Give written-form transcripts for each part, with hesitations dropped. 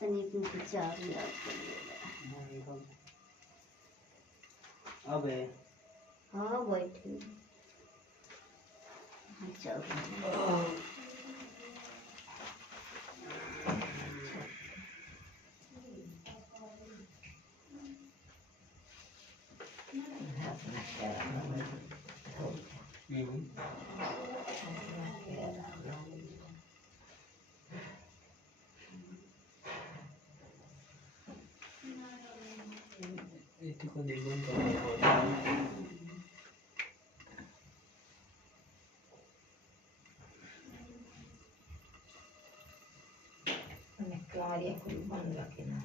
तनिक में चार याद कर अब है। हाँ बैठी चल को देखूं तो Claudia Kulman laki na.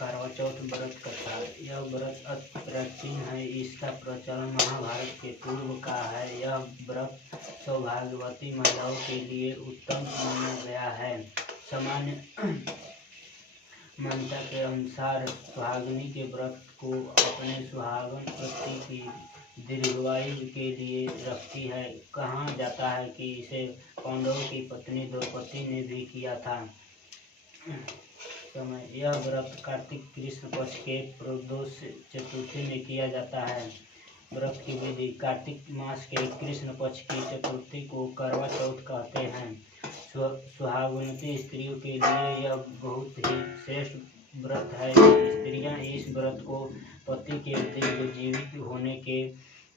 करवा चौथ व्रत कथा। यह व्रत अति प्राचीन है। इसका प्रचलन महाभारत के पूर्व का है। यह व्रत सौभाग्यवती महिलाओं के लिए उत्तम माना गया है। सामान्य मान्यता के अनुसार सुहागिनी के व्रत को अपने सुहागन पति की दीर्घायु के लिए रखती है। कहा जाता है कि इसे पांडवों की पत्नी द्रौपदी ने भी किया था। समय यह व्रत कार्तिक कृष्ण पक्ष के प्रदोष चतुर्थी में किया जाता है। व्रत की विधि। कार्तिक मास के कृष्ण पक्ष की चतुर्थी को करवा चौथ कहते हैं। सुहागवती स्त्रियों के लिए यह बहुत ही श्रेष्ठ व्रत है। स्त्रियां इस व्रत को पति के दीर्घ जीवित होने के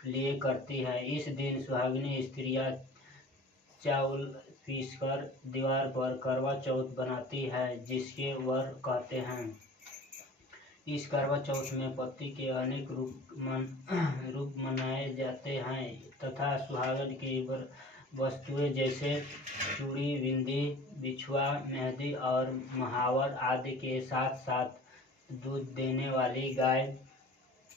लिए करती है। इस दिन सुहागिनी स्त्रियां चावल पीसकर दीवार पर करवा चौथ बनाती है, जिसके वर कहते हैं। इस करवा चौथ में पति के अनेक रूप मनाए जाते हैं तथा सुहागन की वस्तुएं जैसे चूड़ी, बिंदी, बिछुआ, मेहंदी और महावर आदि के साथ साथ दूध देने वाली गाय,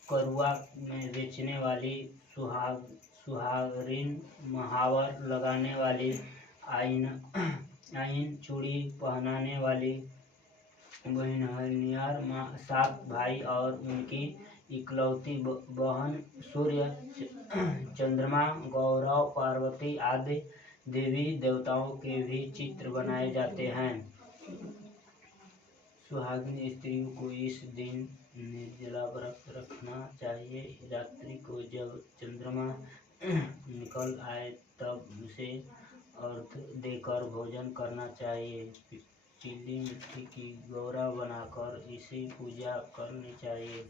करुआ में बेचने वाली सुहागरिन, महावर लगाने वाली, आइन चूड़ी पहनाने वाली बहनियार, 7 भाई और उनकी इकलौती बहन, सूर्य, चंद्रमा, गौरव, पार्वती आदि देवी देवताओं के भी चित्र बनाए जाते हैं। सुहागिन स्त्रियों को इस दिन निर्जला व्रत रखना चाहिए। रात्रि को जब चंद्रमा निकल आए तब उसे अर्घ्य देकर भोजन करना चाहिए। पीली मिट्टी की गौरा बनाकर इसी पूजा करनी चाहिए।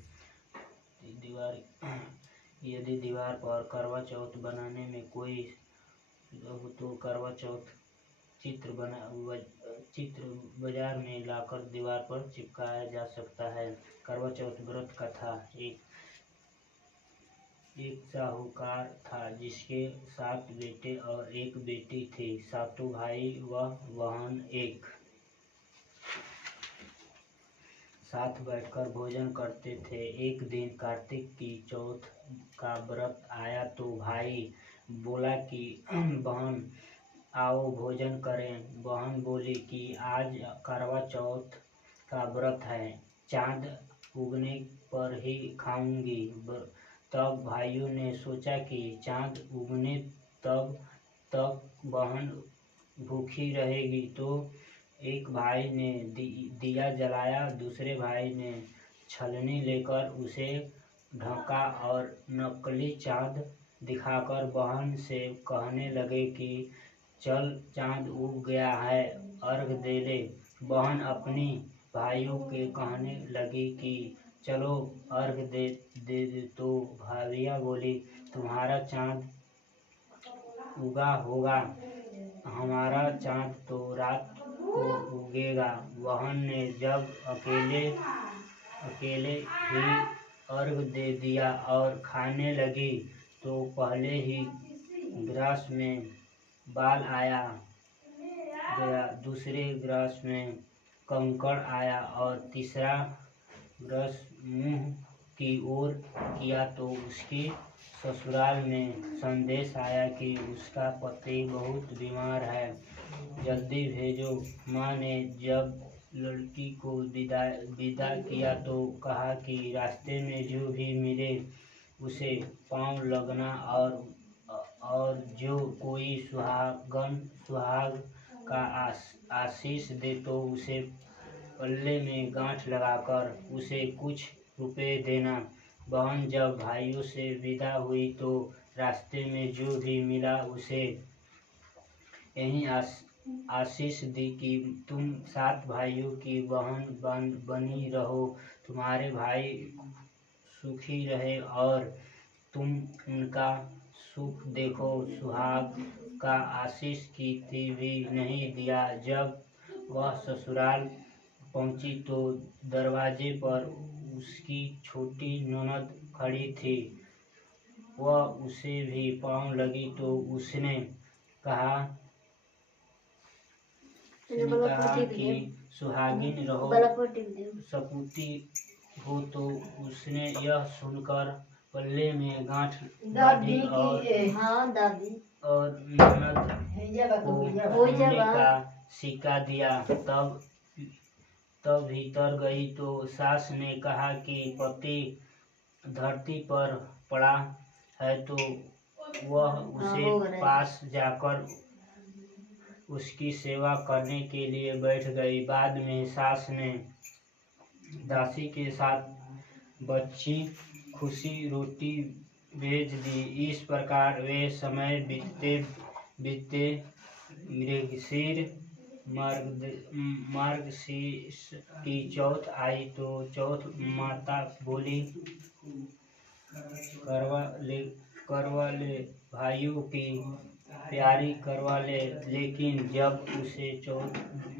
यदि दीवार पर करवा चौथ बनाने में कोई हो तो करवा चौथ चित्र बाजार में लाकर दीवार पर चिपकाया जा सकता है। करवा चौथ व्रत कथा। एक साहूकार था जिसके 7 बेटे और 1 बेटी थी। 7 भाई व बहन एक साथ बैठकर भोजन करते थे। एक दिन कार्तिक की चौथ का व्रत आया तो भाई बोला कि बहन आओ भोजन करें। बहन बोली कि आज करवा चौथ का व्रत है, चांद उगने पर ही खाऊंगी। तब भाइयों ने सोचा कि चांद उगने तब तक बहन भूखी रहेगी, तो एक भाई ने दिया जलाया, दूसरे भाई ने छलनी लेकर उसे ढका और नकली चाँद दिखाकर बहन से कहने लगे कि चल चाँद उग गया है, अर्घ दे ले। बहन अपनी भाइयों के कहने लगी कि चलो अर्घ दे दे। तो भाभियाँ बोली, तुम्हारा चाँद उगा होगा, हमारा चाँद तो रात को उगेगा। बहन ने जब अकेले ही अर्घ दे दिया और खाने लगी तो पहले ही ग्रास में बाल आया गया, दूसरे ग्रास में कंकड़ आया और तीसरा ग्रास मुंह की ओर किया तो उसकी ससुराल में संदेश आया कि उसका पति बहुत बीमार है, जल्दी भेजो। माँ ने जब लड़की को विदा किया तो कहा कि रास्ते में जो भी मिले उसे पाँव लगना और जो कोई सुहाग का आशीष दे तो उसे पल्ले में गांठ लगाकर उसे कुछ रुपए देना। बहन जब भाइयों से विदा हुई तो रास्ते में जो भी मिला उसे यही आशीष दी कि तुम 7 भाइयों की बहन बनी रहो, तुम्हारे भाई सुखी रहे और तुम उनका सुख देखो। सुहाग का आशीष की भी नहीं दिया। जब वह ससुराल पहुंची तो दरवाजे पर उसकी छोटी ननद खड़ी थी। वह उसे भी पाँव लगी तो उसने कहा कि सुहागिन रहो, सपूती हो। तो उसने यह सुनकर पल्ले में गांठ बांधी और ननद को होने का सिक्का दिया। तब भीतर गई तो सास ने कहा कि पति धरती पर पड़ा है तो वह उसे पास जाकर उसकी सेवा करने के लिए बैठ गई। बाद में सास ने दासी के साथ बच्ची खुशी रोटी भेज दी। इस प्रकार वे समय बीतते मार्गशीर्ष की चौथ आई तो चौथ माता बोली, करवा ले भाइयों की प्यारी करवा ले। लेकिन जब उसे चौथ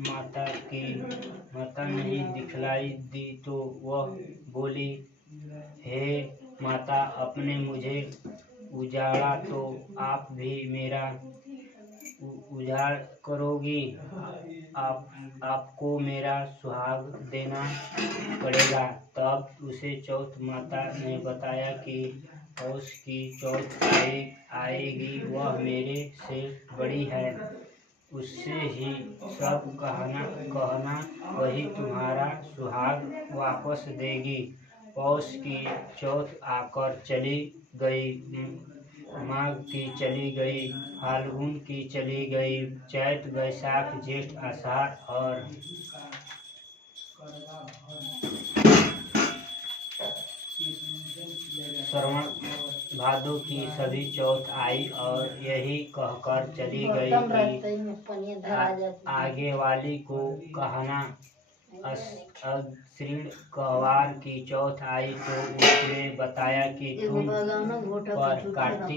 माता नहीं दिखलाई दी तो वह बोली, हे माता, आपने मुझे उजाड़ा तो आप भी मेरा उजाड़ करोगी, आपको मेरा सुहाग देना पड़ेगा। तब उसे चौथ माता ने बताया कि पौष की चौथ आएगी, वह मेरे से बड़ी है, उससे ही सब कहना वही तुम्हारा सुहाग वापस देगी। पौष की चौथ आकर चली गई, माघ की चली गई, फाल्गुन की चली गई, चैत वैशाख ज्येष्ठ आषाढ़ और श्रवण भादो की सभी चौथ आई और यही कहकर चली गई कि आगे वाली को कहना। अश्विन कहवार की चौथ आई तो उसने बताया कि तुम पर कार्तिक